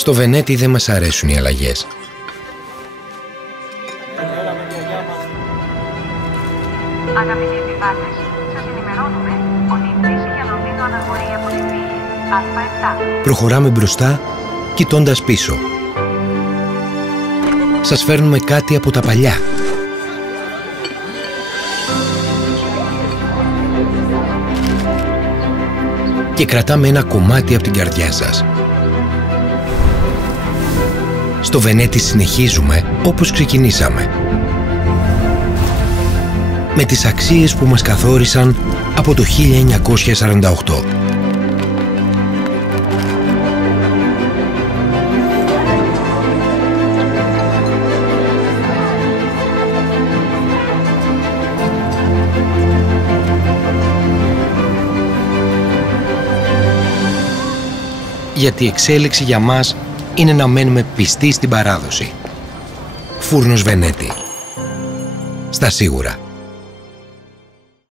Στο Βενέτι δεν μας αρέσουν οι αλλαγές. Αγαπητοί επιβάτες, σας ενημερώνουμε ότι η πτήση για Λονδίνο αναχωρεί από την πύλη Α7. Προχωράμε μπροστά, κοιτώντας πίσω. Σας φέρνουμε κάτι από τα παλιά. Και κρατάμε ένα κομμάτι από την καρδιά σας. Στο Βενέτι συνεχίζουμε όπως ξεκινήσαμε. Με τις αξίες που μας καθόρισαν από το 1948. Γιατί η εξέλιξη για μας είναι να μένουμε πιστοί στην παράδοση. Φούρνος Βενέτι. Στα σίγουρα.